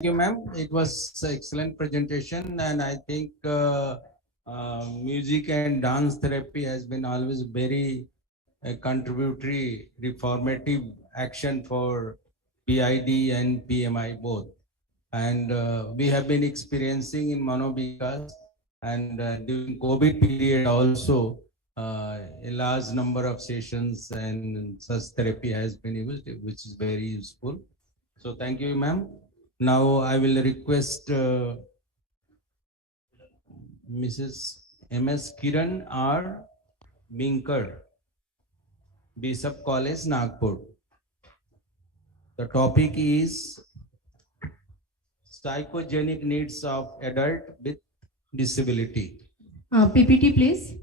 Thank you, ma'am. It was an excellent presentation, and I think music and dance therapy has been always very contributory, reformative action for PID and PMI both. And we have been experiencing in Manobikas and during COVID period also a large number of sessions and such therapy has been used, which is very useful. So thank you, ma'am. Now I will request Mrs. MS Kiran R. Binkar, Bishop College, Nagpur. The topic is psychogenic needs of adult with disability. PPT, please.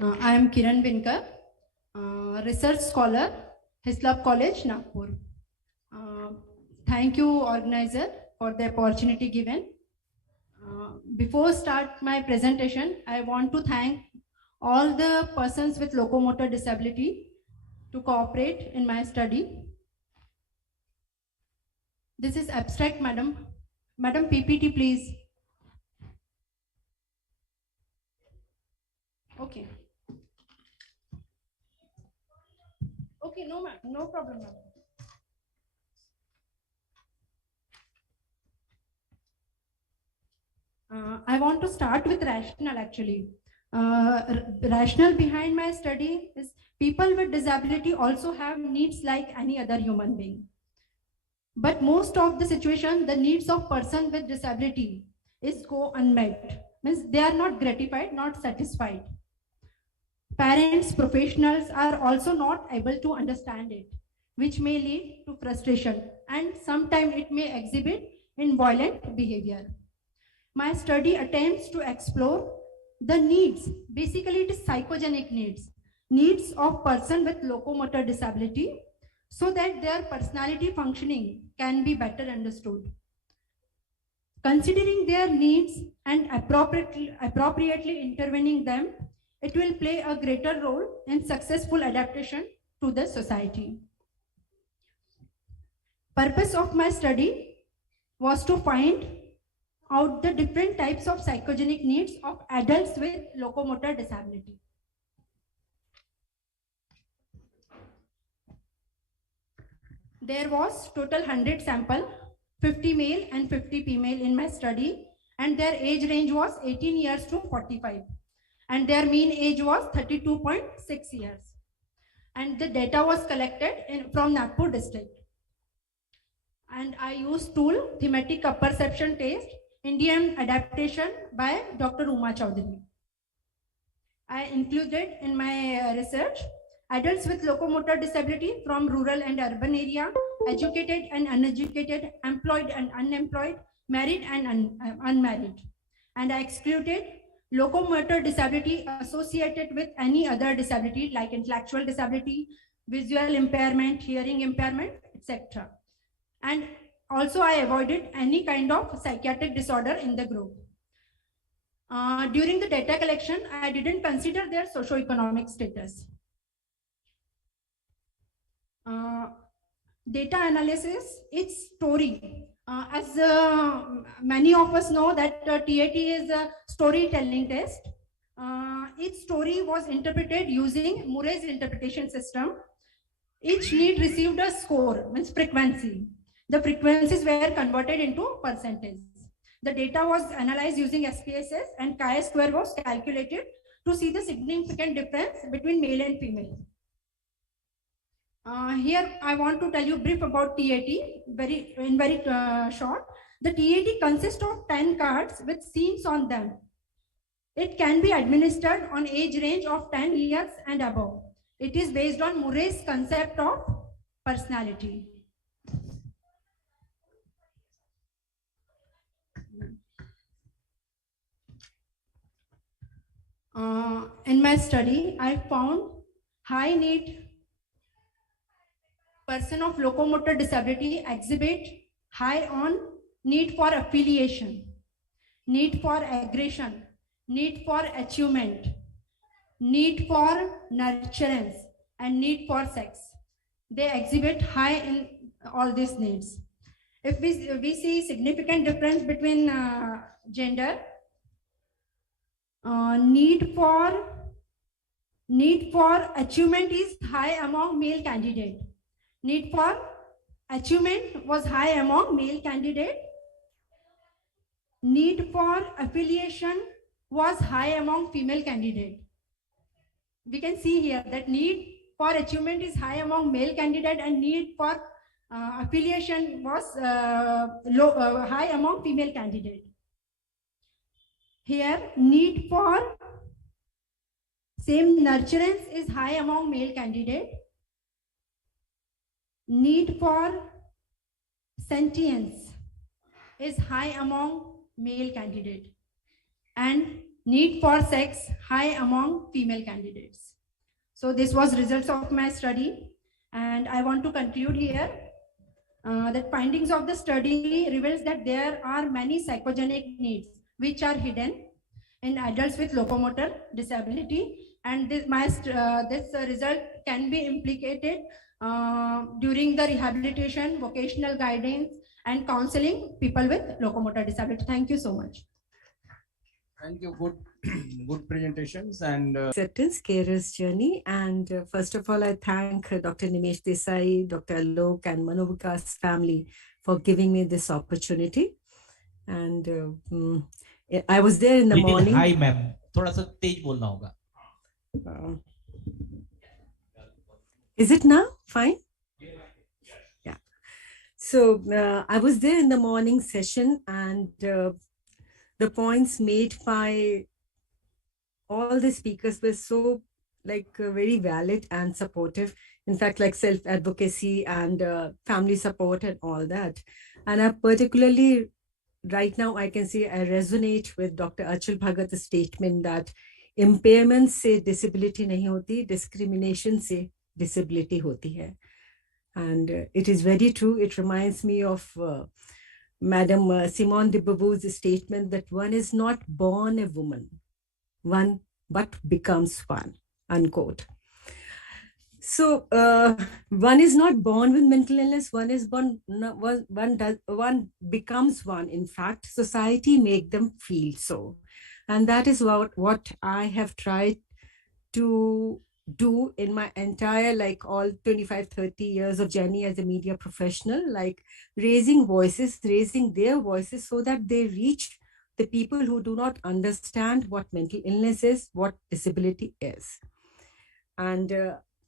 I am Kiran Binkar, research scholar, Hislop College, Nagpur. Thank you, organizer, for the opportunity given. Before start my presentation, I want to thank all the persons with locomotor disability to cooperate in my study. This is abstract, madam. Madam, PPT, please. Okay. Okay, no, ma'am, no problem, ma'am. I want to start with rationale actually. Rationale behind my study is people with disability also have needs like any other human being. But most of the situation, the needs of person with disability is go unmet. Means they are not gratified, not satisfied. Parents, professionals are also not able to understand it, which may lead to frustration and sometimes it may exhibit in violent behavior. My study attempts to explore the needs, basically it is psychogenic needs of person with locomotor disability so that their personality functioning can be better understood. Considering their needs and appropriately intervening them, it will play a greater role in successful adaptation to the society. Purpose of my study was to find out the different types of psychogenic needs of adults with locomotor disability. There was total 100 sample, 50 male and 50 female in my study, and their age range was 18 years to 45. And their mean age was 32.6 years. And the data was collected from Nagpur district. And I used tool thematic perception test, Indian adaptation by Dr. Uma Chaudhary. I included in my research adults with locomotor disability from rural and urban area, educated and uneducated, employed and unemployed, married and unmarried. And I excluded locomotor disability associated with any other disability like intellectual disability, visual impairment, hearing impairment, etc. And also I avoided any kind of psychiatric disorder in the group. During the data collection, I didn't consider their socioeconomic status. Data analysis, its story. As many of us know that TAT is a storytelling test. Each story was interpreted using Murray's interpretation system. Each need received a score, means frequency. The frequencies were converted into percentage. The data was analyzed using SPSS and chi-square was calculated to see the significant difference between male and female. Here I want to tell you brief about TAT, very short. The TAT consists of 10 cards with scenes on them. It can be administered on age range of 10 years and above. It is based on Murray's concept of personality. In my study, I found high need person of locomotor disability exhibit high on need for affiliation, need for aggression, need for achievement, need for nurturance, and need for sex. they exhibit high in all these needs. If we see significant difference between gender, uh, need for need for achievement is high among male candidate. Need for achievement was high among male candidate. Need for affiliation was high among female candidate. We can see here that need for achievement is high among male candidate and need for affiliation was high among female candidate. Here, need for same nurturance is high among male candidate. Need for sentience is high among male candidate. And need for sex high among female candidates. So this was results of my study. And I want to conclude here that findings of the study reveals that there are many psychogenic needs which are hidden in adults with locomotor disability, and this result can be implicated during the rehabilitation, vocational guidance, and counseling people with locomotor disability. Thank you so much. Thank you. Good, good presentations and acceptance carer's journey. And first of all, I thank Dr. Nimesh Desai, Dr. Alok, and Manovikas family for giving me this opportunity. And I was there in the morning. Hi, ma'am. थोड़ा सा तेज बोलना होगा. Is it now fine? Yeah. So I was there in the morning session, and the points made by all the speakers were so very valid and supportive. In fact, like self-advocacy and family support and all that. And I particularly, right now, I can say I resonate with Dr. Achal Bhagat's statement that impairment se disability nahi hoti, discrimination se disability hoti hai. And it is very true. It reminds me of Madam Simone de Beauvoir's statement that one is not born a woman, one but becomes one, unquote. So one is not born with mental illness, one is born, one becomes one. In fact, society make them feel so. And that is what I have tried to do in my entire, all 25, 30 years of journey as a media professional, raising their voices so that they reach the people who do not understand what mental illness is, what disability is. And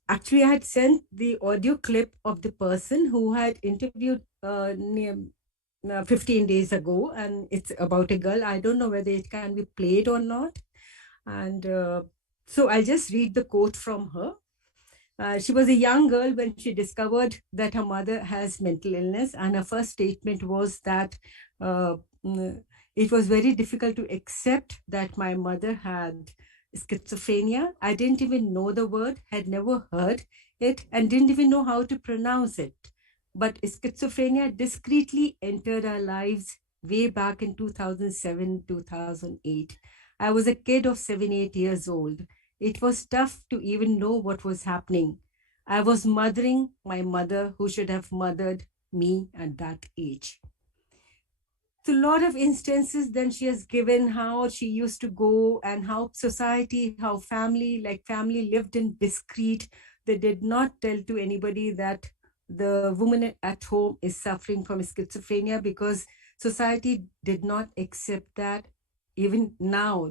actually, I had sent the audio clip of the person who had interviewed 15 days ago, and it's about a girl. I don't know whether it can be played or not. And so I'll just read the quote from her. She was a young girl when she discovered that her mother has mental illness, and her first statement was that it was very difficult to accept that my mother had schizophrenia. I didn't even know the word, had never heard it, and didn't even know how to pronounce it. But schizophrenia discreetly entered our lives way back in 2007, 2008. I was a kid of 7, 8 years old. It was tough to even know what was happening. I was mothering my mother, who should have mothered me at that age. So a lot of instances then she has given how she used to go and how society, how family lived in discreet. They did not tell to anybody that the woman at home is suffering from schizophrenia because society did not accept that. Even now,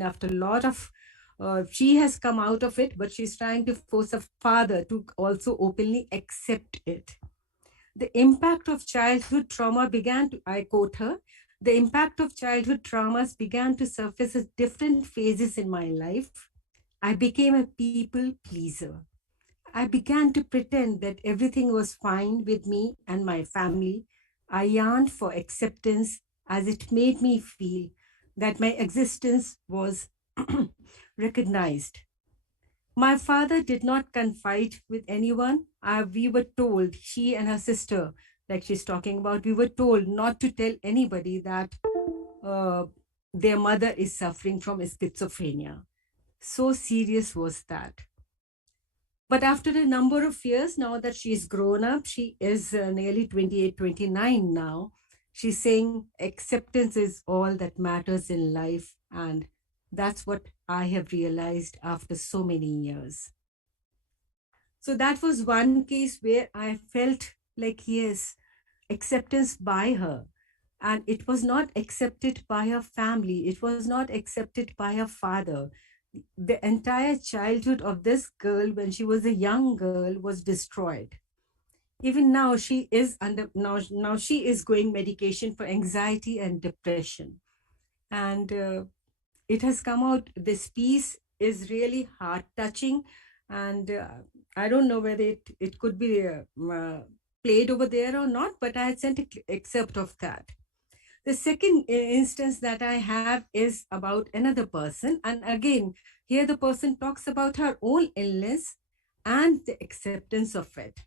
after a lot of, she has come out of it, but she's trying to force a father to also openly accept it. The impact of childhood trauma began to, I quote her, the impact of childhood traumas began to surface at different phases in my life. I became a people pleaser. I began to pretend that everything was fine with me and my family. I yearned for acceptance as it made me feel that my existence was recognized. My father did not confide with anyone. We were told, she and her sister, like she's talking about, we were told not to tell anybody that their mother is suffering from schizophrenia. So serious was that. But after a number of years, now that she's grown up, she is nearly 28, 29 now. She's saying acceptance is all that matters in life. And that's what I have realized after so many years. So that was one case where I felt like, yes, acceptance by her. And it was not accepted by her family, it was not accepted by her father. The entire childhood of this girl, when she was a young girl, was destroyed. Even now, she is under now she is going medication for anxiety and depression. And it has come out, this piece is really heart touching. And I don't know whether it could be played over there or not, but I had sent an excerpt of that. The second instance that I have is about another person. And again, here the person talks about her own illness and the acceptance of it.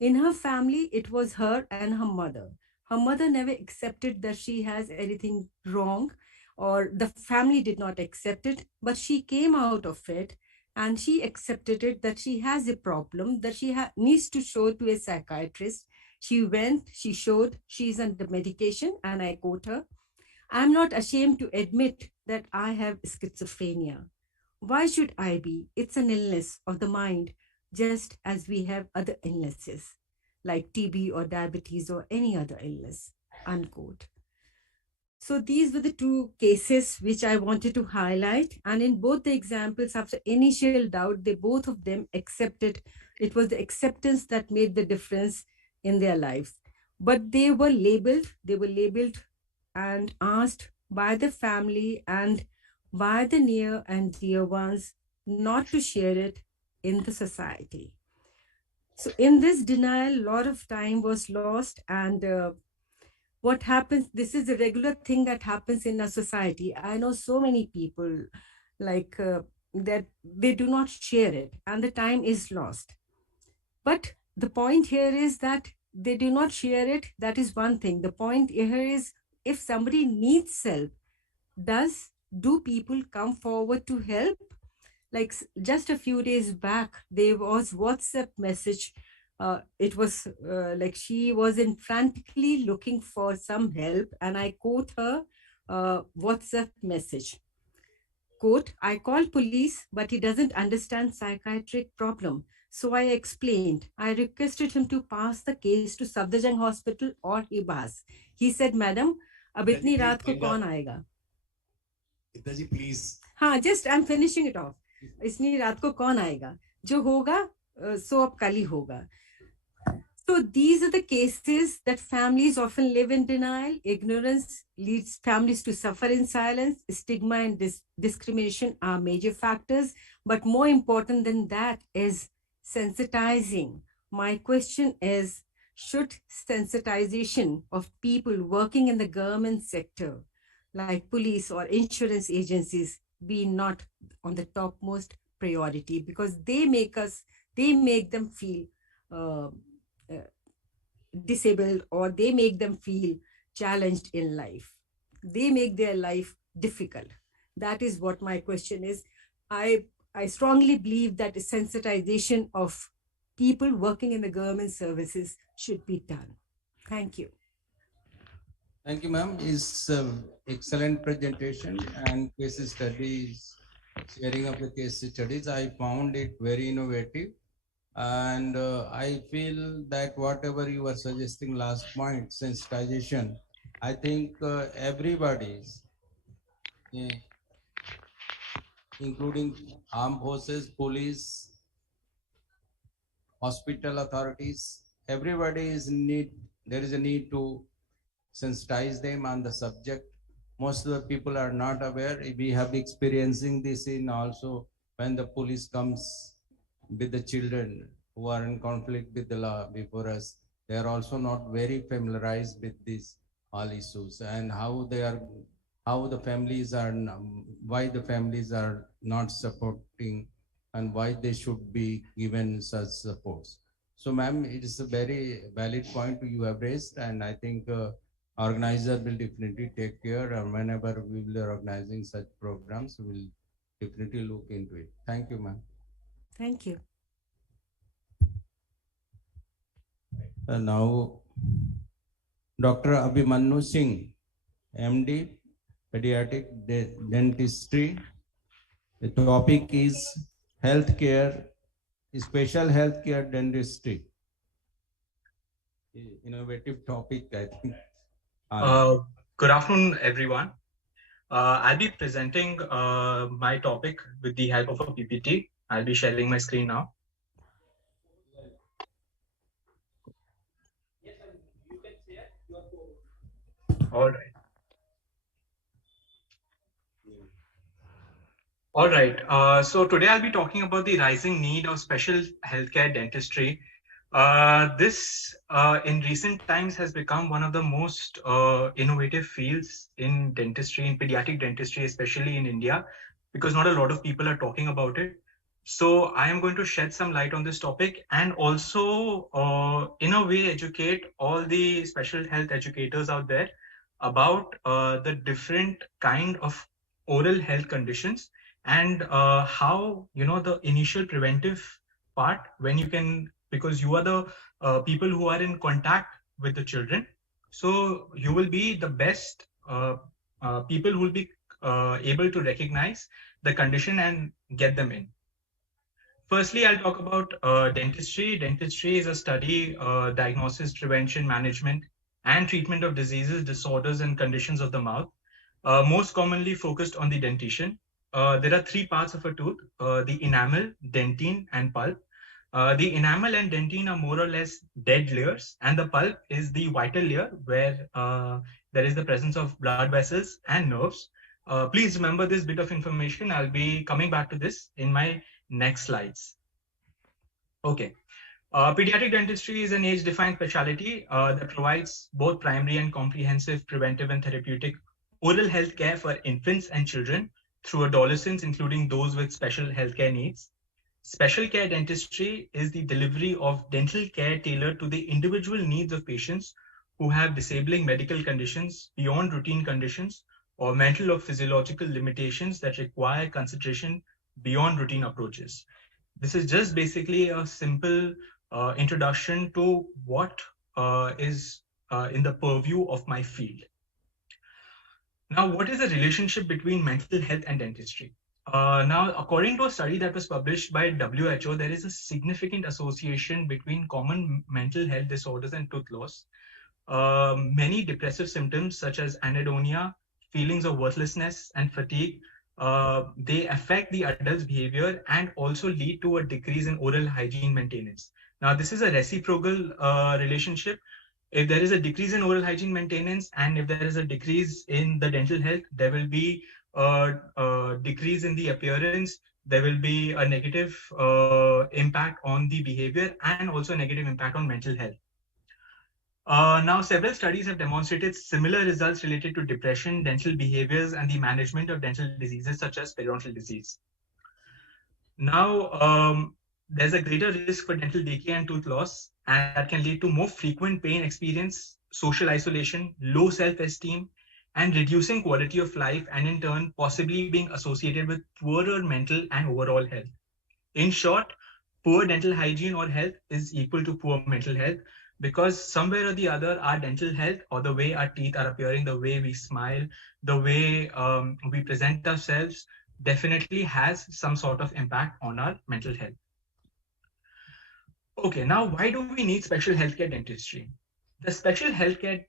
In her family, it was her and her mother. Her mother never accepted that she has anything wrong, or the family did not accept it, but she came out of it and she accepted it that she has a problem, that she needs to show to a psychiatrist. She went, she showed, she's under medication, and I quote her, "I'm not ashamed to admit that I have schizophrenia. Why should I be? It's an illness of the mind, just as we have other illnesses like TB or diabetes or any other illness." Unquote. So these were the two cases which I wanted to highlight. And in both the examples, after initial doubt, they both of them accepted. It was the acceptance that made the difference in their lives. But they were labeled and asked by the family and by the near and dear ones not to share it in the society. So in this denial, a lot of time was lost. And what happens, this is a regular thing that happens in a society. I know so many people like that they do not share it and the time is lost. But the point here is that they do not share it. That is one thing. The point here is, if somebody needs help, do people come forward to help? Like just a few days back, there was WhatsApp message. It was like she was in frantically looking for some help, and I quote her WhatsApp message. Quote, "I called police, but he doesn't understand psychiatric problem. So I explained. I requested him to pass the case to Safdarjung Hospital or Ibas. He said, Madam, अब इतनी रात को कौन आएगा?" जी please, हाँ, just I'm finishing it off. इतनी रात को कौन आएगा? जो होगा सो अब कल ही होगा. So these are the cases that families often live in denial. Ignorance leads families to suffer in silence. Stigma and discrimination are major factors. But more important than that is sensitizing. My question is, should sensitization of people working in the government sector, like police or insurance agencies, be not on the topmost priority? Because they make them feel disabled, or they make them feel challenged in life. They make their life difficult. That is what my question is. I strongly believe that sensitization of people working in the government services should be done. Thank you. Thank you, ma'am. It's excellent presentation and case studies, sharing of the case studies. I found it very innovative. And I feel that whatever you were suggesting last point, sensitization, I think everybody's, including armed forces, police, hospital authorities, everybody is there is a need to sensitize them on the subject. Most of the people are not aware. We have experiencing this in also when the police comes with the children who are in conflict with the law before us. They are also not very familiarized with these all issues and how the families are, why the families are not supporting and why they should be given such supports. So ma'am, it is a very valid point you have raised, and I think organizer will definitely take care, and whenever we will be organizing such programs, we will definitely look into it. Thank you, ma'am. Thank you. Now, Dr. Abhimanyu Singh, MD, Pediatric Dentistry. The topic is healthcare, special healthcare dentistry. Innovative topic, I think. Good afternoon, everyone. I'll be presenting my topic with the help of a PPT. I'll be sharing my screen now. All right. All right. So today I'll be talking about the rising need of special healthcare dentistry. This, in recent times, has become one of the most innovative fields in dentistry, in pediatric dentistry, especially in India, because not a lot of people are talking about it. So I am going to shed some light on this topic and also, in a way, educate all the special health educators out there about the different kind of oral health conditions and how, the initial preventive part when you can, because you are the people who are in contact with the children, so you will be the best people who will be able to recognize the condition and get them in. Firstly, I'll talk about dentistry. Dentistry is a study, diagnosis, prevention, management, and treatment of diseases, disorders, and conditions of the mouth, most commonly focused on the dentition. There are three parts of a tooth, the enamel, dentine, and pulp. The enamel and dentine are more or less dead layers, and the pulp is the vital layer where there is the presence of blood vessels and nerves. Please remember this bit of information. I'll be coming back to this in my next slides. Okay. Pediatric dentistry is an age-defined specialty that provides both primary and comprehensive preventive and therapeutic oral health care for infants and children through adolescents, including those with special healthcare needs. Special care dentistry is the delivery of dental care tailored to the individual needs of patients who have disabling medical conditions beyond routine conditions or mental or physiological limitations that require consideration beyond routine approaches. This is just basically a simple introduction to what is in the purview of my field. Now, what is the relationship between mental health and dentistry? Now, according to a study that was published by WHO, there is a significant association between common mental health disorders and tooth loss. Many depressive symptoms such as anhedonia, feelings of worthlessness, and fatigue, they affect the adult's behavior and also lead to a decrease in oral hygiene maintenance. Now, this is a reciprocal relationship. If there is a decrease in oral hygiene maintenance and if there is a decrease in the dental health, there will be a decrease in the appearance, there will be a negative impact on the behavior and also a negative impact on mental health. Now, several studies have demonstrated similar results related to depression, dental behaviors, and the management of dental diseases such as periodontal disease. Now, there's a greater risk for dental decay and tooth loss, and that can lead to more frequent pain experience, social isolation, low self-esteem, and reducing quality of life, and in turn, possibly being associated with poorer mental and overall health. In short, poor dental hygiene or health is equal to poor mental health, because somewhere or the other, our dental health or the way our teeth are appearing, the way we smile, the way we present ourselves definitely has some sort of impact on our mental health. Okay, now why do we need special healthcare dentistry? The special healthcare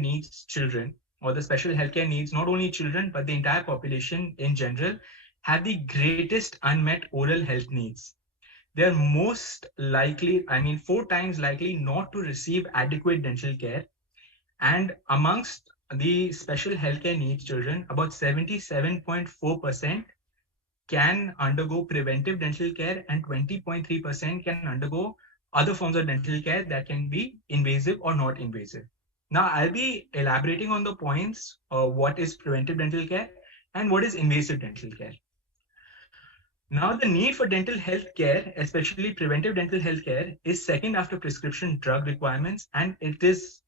needs children, or the special healthcare needs not only children, but the entire population in general, have the greatest unmet oral health needs. They are most likely, 4 times likely not to receive adequate dental care. And amongst the special healthcare needs children, about 77.4% can undergo preventive dental care and 20.3% can undergo other forms of dental care that can be invasive or not invasive. Now, I'll be elaborating on the points of what is preventive dental care and what is invasive dental care. Now, the need for dental health care, especially preventive dental health care, is second after prescription drug requirements, and it is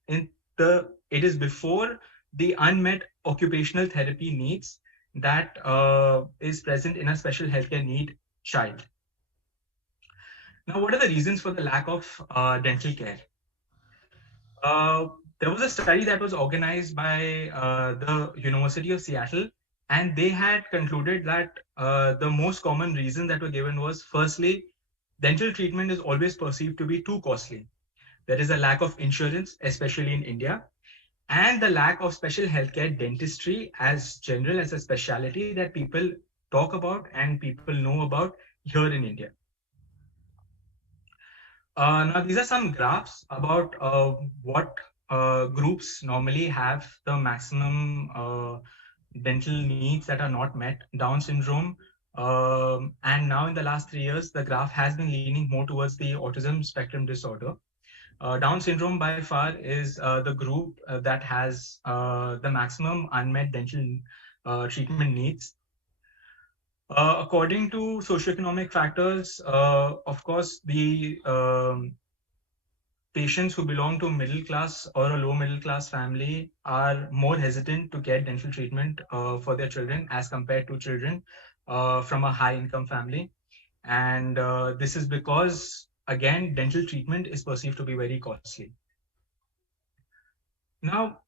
before the unmet occupational therapy needs that is present in a special healthcare need child. Now, what are the reasons for the lack of dental care? There was a study that was organized by the University of Seattle, and they had concluded that the most common reason that were given was, firstly, dental treatment is always perceived to be too costly. There is a lack of insurance, especially in India, and the lack of special healthcare dentistry as general as a specialty that people talk about and people know about here in India. Now, these are some graphs about what groups normally have the maximum dental needs that are not met. Down syndrome, and now in the last 3 years, the graph has been leaning more towards the autism spectrum disorder. Down syndrome by far is the group that has the maximum unmet dental treatment needs. According to socioeconomic factors, of course, the patients who belong to middle class or a low middle class family are more hesitant to get dental treatment for their children as compared to children from a high income family. And this is because, again, dental treatment is perceived to be very costly. Now,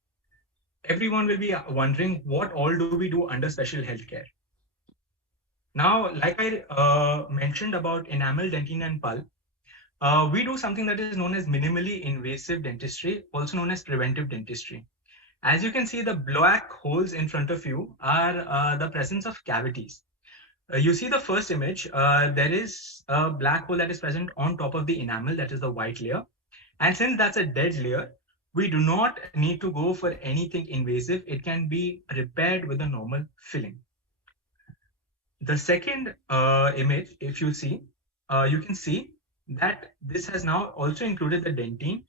everyone will be wondering, what all do we do under special healthcare? Now, like I mentioned about enamel, dentine, and pulp, we do something that is known as minimally invasive dentistry, also known as preventive dentistry. As you can see, the black holes in front of you are the presence of cavities. You see the first image, there is a black hole that is present on top of the enamel, that is the white layer. And since that's a dead layer, we do not need to go for anything invasive. It can be repaired with a normal filling. The second image, if you see, you can see that this has now also included the dentine,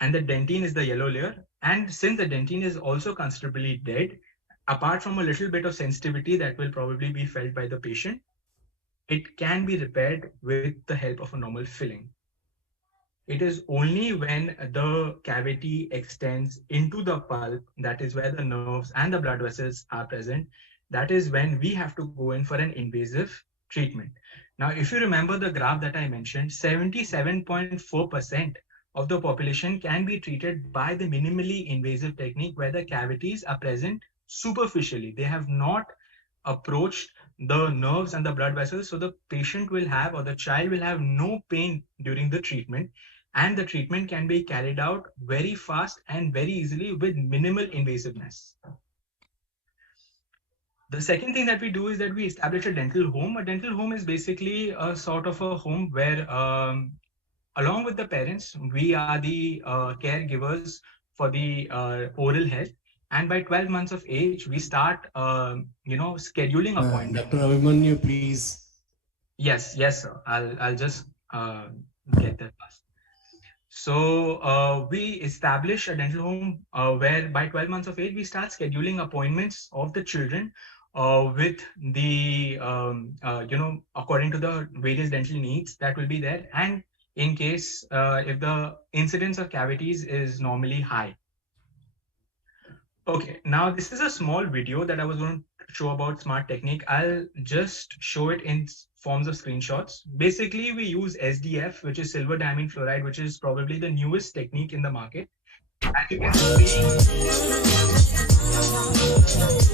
and the dentine is the yellow layer. And since the dentine is also considerably dead, apart from a little bit of sensitivity that will probably be felt by the patient, it can be repaired with the help of a normal filling. It is only when the cavity extends into the pulp, that is where the nerves and the blood vessels are present, that is when we have to go in for an invasive treatment. Now, if you remember the graph that I mentioned, 77.4% of the population can be treated by the minimally invasive technique where the cavities are present superficially. They have not approached the nerves and the blood vessels. So the patient will have, or the child will have, no pain during the treatment. And the treatment can be carried out very fast and very easily with minimal invasiveness. The second thing that we do is that we establish a dental home. A dental home is basically a sort of a home where, along with the parents, we are the caregivers for the oral health. And by 12 months of age, we start, scheduling appointments. Dr. Abhimanyu, please. Yes, sir. I'll just get that fast. So we establish a dental home where by 12 months of age, we start scheduling appointments of the children with the, according to the various dental needs that will be there. And in case if the incidence of cavities is normally high. Okay, now this is a small video that I was going to show about smart technique. I'll just show it in forms of screenshots. Basically, we use SDF, which is silver diamine fluoride, which is probably the newest technique in the market. As you can see,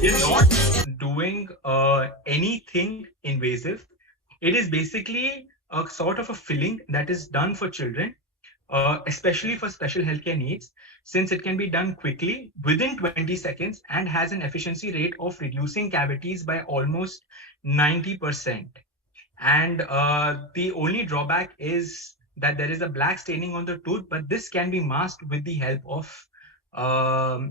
we're not doing anything invasive. It is basically a sort of a filling that is done for children, especially for special healthcare needs, since it can be done quickly within 20 seconds and has an efficiency rate of reducing cavities by almost 90%. And the only drawback is that there is a black staining on the tooth, but this can be masked with the help of a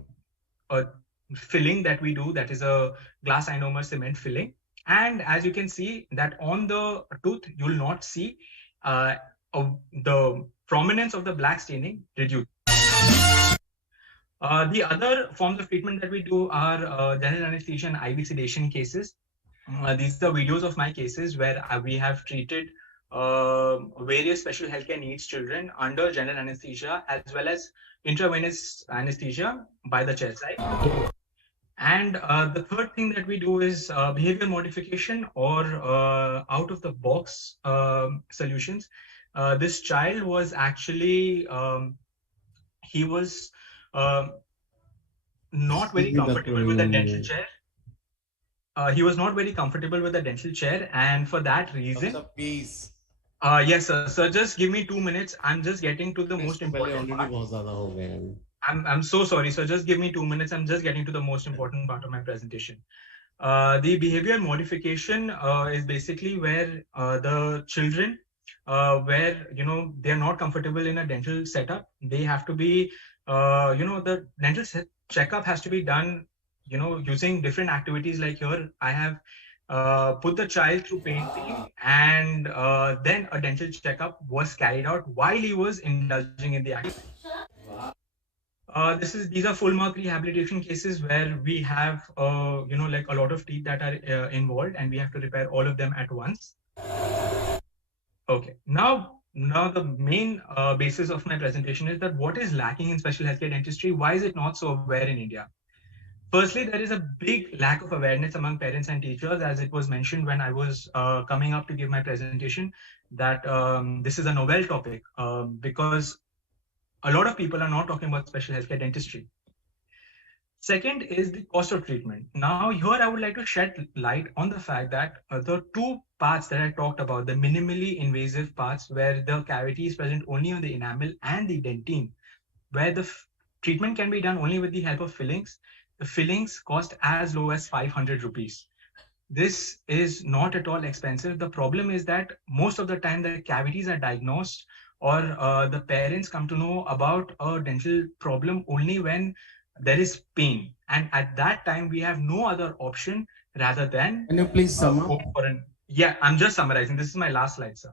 filling that we do, that is a glass ionomer cement filling. And as you can see that on the tooth, you will not see the prominence of the black staining reduced. The other forms of treatment that we do are general anesthesia and IV sedation cases. These are videos of my cases where we have treated various special healthcare needs children under general anesthesia as well as intravenous anesthesia by the chest side. And the third thing that we do is behavior modification or out of the box solutions. This child was actually, he was not very comfortable with the dental chair. He was not very comfortable with the dental chair, and for that reason, please. yes, sir. So just give me 2 minutes. I'm just getting to the most important part. I'm so sorry. So just give me 2 minutes. I'm just getting to the most important part of my presentation. The behavior modification is basically where the children, where they're not comfortable in a dental setup. They have to be, the dental checkup has to be done, using different activities. Like here, I have put the child through painting, and then a dental checkup was carried out while he was indulging in the activity. These are full mark rehabilitation cases where we have like a lot of teeth that are involved, and we have to repair all of them at once. Okay, now the main basis of my presentation is that what is lacking in special healthcare dentistry? Why is it not so aware in India? Firstly, there is a big lack of awareness among parents and teachers, as it was mentioned when I was coming up to give my presentation, that this is a novel topic because a lot of people are not talking about special healthcare dentistry. Second is the cost of treatment. Now, here I would like to shed light on the fact that the two parts that I talked about, the minimally invasive parts where the cavity is present only on the enamel, and the dentine, where the treatment can be done only with the help of fillings. The fillings cost as low as 500 rupees. This is not at all expensive. The problem is that most of the time the cavities are diagnosed, or the parents come to know about a dental problem only when there is pain. And at that time, we have no other option rather than... Can you please sum up? Yeah, I'm just summarizing. This is my last slide, sir.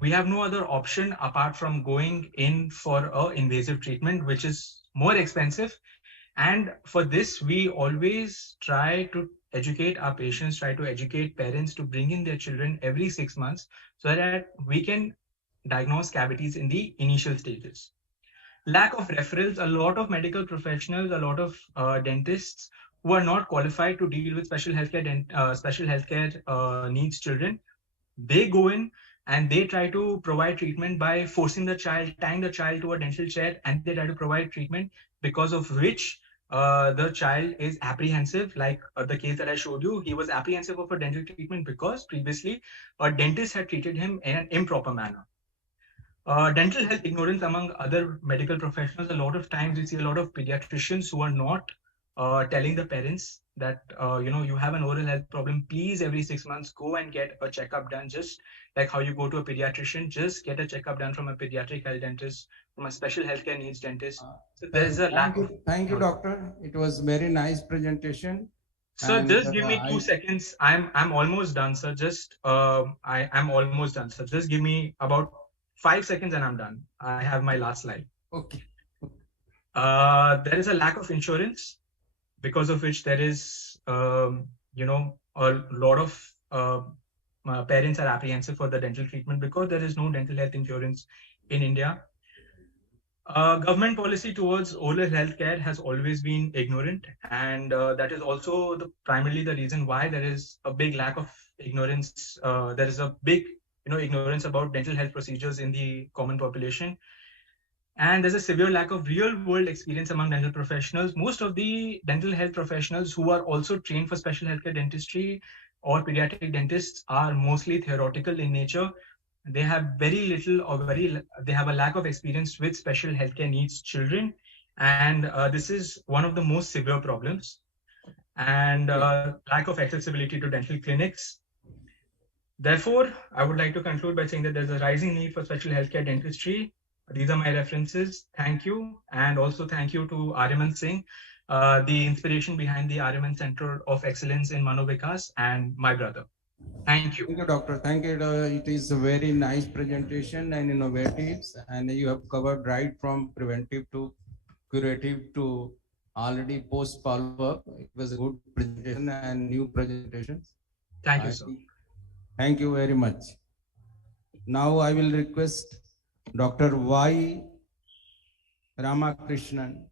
We have no other option apart from going in for an invasive treatment, which is more expensive. And for this, we always try to educate our patients, try to educate parents to bring in their children every 6 months so that we can diagnose cavities in the initial stages. Lack of referrals, a lot of medical professionals, a lot of dentists who are not qualified to deal with special healthcare needs children, they go in and they try to provide treatment by forcing the child, tying the child to a dental chair, and they try to provide treatment, because of which the child is apprehensive. Like the case that I showed you, he was apprehensive of a dental treatment because previously a dentist had treated him in an improper manner. Dental health ignorance among other medical professionals. A lot of times we see a lot of pediatricians who are not telling the parents that you have an oral health problem, please every 6 months go and get a checkup done, just like how you go to a pediatrician, just get a checkup done from a pediatric health dentist, from a special healthcare needs dentist. So there's a lack of... Thank you, doctor. It was very nice presentation. Sir, just give me 2 seconds. I'm almost done, sir. Just I'm almost done, sir. Just give me about 5 seconds and I'm done. I have my last slide. Okay. There is a lack of insurance, because of which there is, a lot of parents are apprehensive for the dental treatment because there is no dental health insurance in India. Government policy towards oral health care has always been ignorant, and that is also primarily the reason why there is a big lack of ignorance. There is a big ignorance about dental health procedures in the common population. And there's a severe lack of real world experience among dental professionals. Most of the dental health professionals who are also trained for special healthcare dentistry or pediatric dentists are mostly theoretical in nature. They have very little or they have a lack of experience with special healthcare needs children. And this is one of the most severe problems. And lack of accessibility to dental clinics. Therefore, I would like to conclude by saying that there's a rising need for special healthcare dentistry. These are my references. Thank you. And also thank you to Aryaman Singh, the inspiration behind the Aryaman Center of Excellence in Manovikas, and my brother. Thank you. Thank you, doctor. Thank you. It is a very nice presentation and innovative, and you have covered right from preventive to curative to already post follow-up. It was a good presentation and new presentations. Thank you, sir. Thank you very much. Now I will request Dr. Y. Ramakrishnan,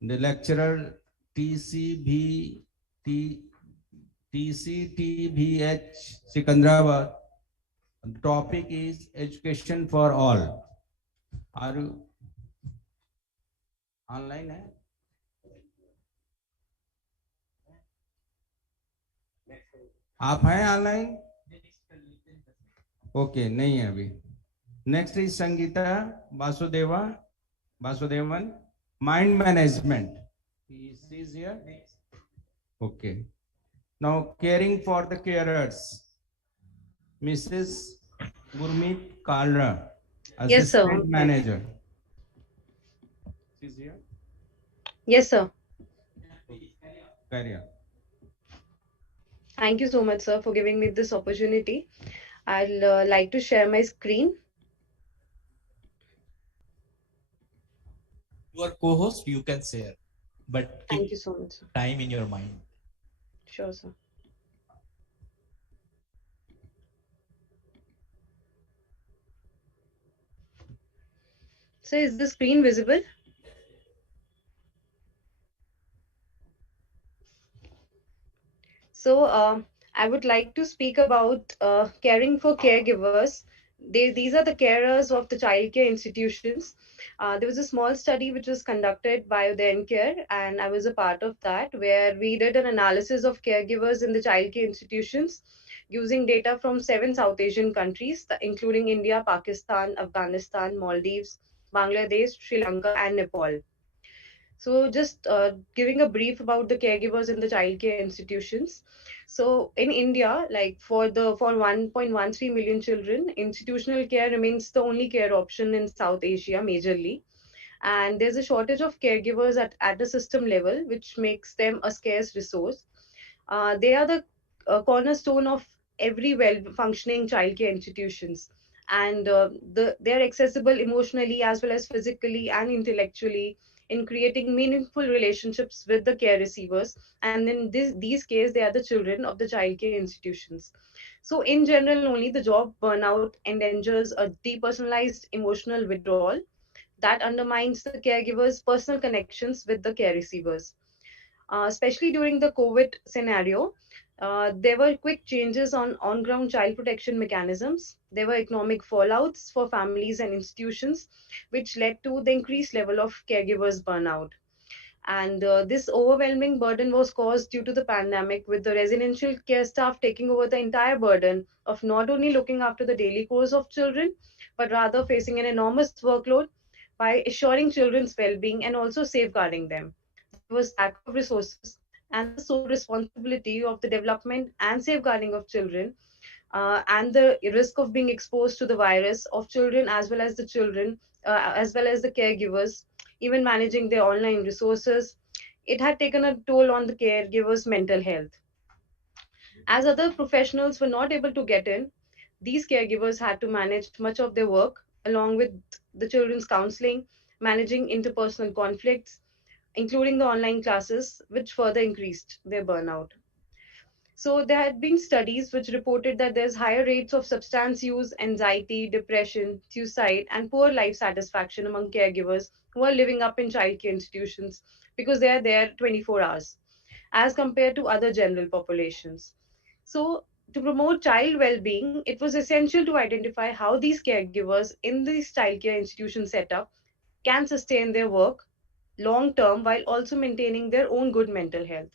the lecturer TCTBH Sikandrabad, The topic is education for all. Are you online? है? आप हैं online? Okay, नहीं है अभी. Next is Sangeeta Vasudevan, mind management. She is here. Okay. Now caring for the carers. Mrs. Gurmeet Kalra, Yes, sir. Assistant Manager. She's here. Yes, sir. Carry on. Thank you so much, sir, for giving me this opportunity. I'll like to share my screen. You are co-host, you can share, but Thank keep you so much, sir. time in your mind. Sure, sir. So is the screen visible? So I would like to speak about caring for caregivers. These are the carers of the childcare institutions. There was a small study which was conducted by the NCare, and I was a part of that, where we did an analysis of caregivers in the childcare institutions using data from 7 South Asian countries, including India, Pakistan, Afghanistan, Maldives, Bangladesh, Sri Lanka, and Nepal. So, just giving a brief about the caregivers in the childcare institutions. So, in India, like for 1.13 million children, institutional care remains the only care option in South Asia majorly, and there's a shortage of caregivers at the system level, which makes them a scarce resource. They are the cornerstone of every well-functioning childcare institutions, and they are accessible emotionally as well as physically and intellectually in creating meaningful relationships with the care receivers. And in these cases, they are the children of the childcare institutions. So, in general, only the job burnout endangers a depersonalized emotional withdrawal that undermines the caregiver's personal connections with the care receivers. Especially during the COVID scenario, there were quick changes on on-ground child protection mechanisms. There were economic fallouts for families and institutions, which led to the increased level of caregivers burnout. And this overwhelming burden was caused due to the pandemic, with the residential care staff taking over the entire burden of not only looking after the daily course of children, but rather facing an enormous workload by assuring children's well-being and also safeguarding them. There was lack of resources and the sole responsibility of the development and safeguarding of children, and the risk of being exposed to the virus of children as well as the caregivers, even managing their online resources. It had taken a toll on the caregivers' mental health. As other professionals were not able to get in, these caregivers had to manage much of their work along with the children's counseling, managing interpersonal conflicts, including the online classes, which further increased their burnout. So there had been studies which reported that there's higher rates of substance use, anxiety, depression, suicide, and poor life satisfaction among caregivers who are living up in childcare institutions because they are there 24 hours as compared to other general populations. So to promote child well-being, it was essential to identify how these caregivers in these childcare institution setup can sustain their work long term while also maintaining their own good mental health.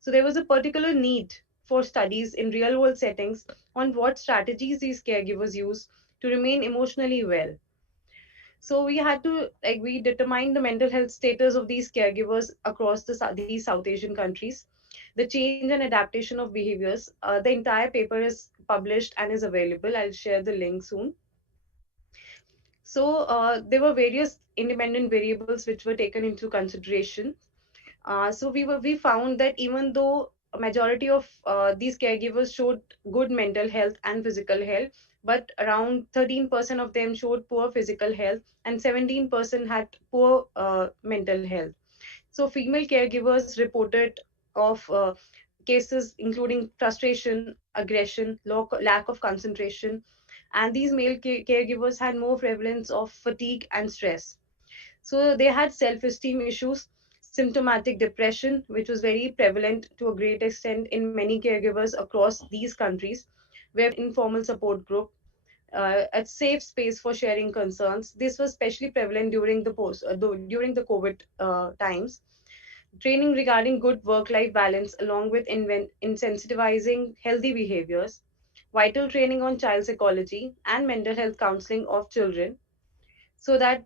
So there was a particular need for studies in real world settings on what strategies these caregivers use to remain emotionally well. So we had to we determined the mental health status of these caregivers across these South Asian countries, the change and adaptation of behaviors. The entire paper is published and is available. I'll share the link soon. So there were various independent variables which were taken into consideration. So we found that even though a majority of these caregivers showed good mental health and physical health, but around 13% of them showed poor physical health and 17% had poor mental health. So female caregivers reported of cases including frustration, aggression, lack of concentration, and these male caregivers had more prevalence of fatigue and stress. So they had self-esteem issues, symptomatic depression, which was very prevalent to a great extent in many caregivers across these countries, where informal support group. a safe space for sharing concerns. This was especially prevalent during the COVID times. Training regarding good work-life balance, along with insensitivizing healthy behaviors, vital training on child psychology and mental health counseling of children, so that